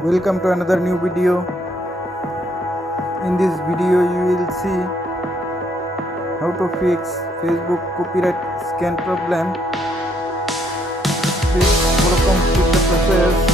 Welcome to another new video. In this video you will see how to fix Facebook copyright scan problem. Please follow complete the process.